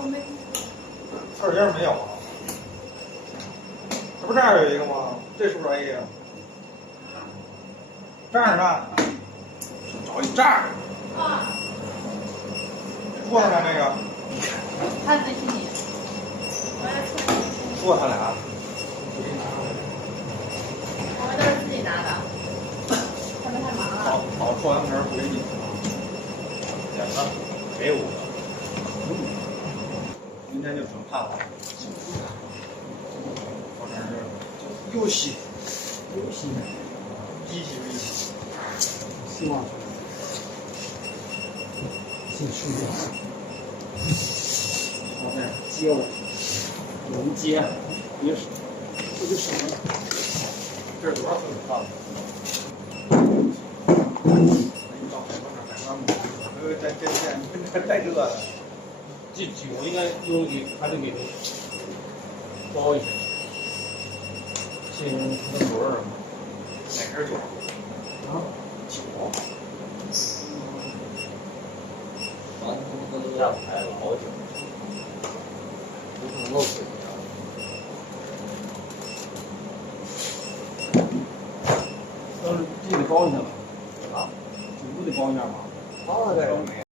刺儿尖没有啊？这不这儿有一个吗？这是不是 A 呀？这儿呢？找一这儿。啊。说他俩那个。他在心里。说他俩。我们都是自己拿的。他们太忙了。好，扣完门不给你。两个，给5个。明天就整判了。我这是游戏，机器游戏，希望先吃掉。好在接了，能接，别省，这就省了。这是多少分放？这太热了。这酒应该都给还得给它包一下。这人他的轮儿哪根酒？啊，酒。完他妈都下牌老酒，不可能漏水的。要是这得包一下吧？啊，酒不得包一下吗？包了这个没。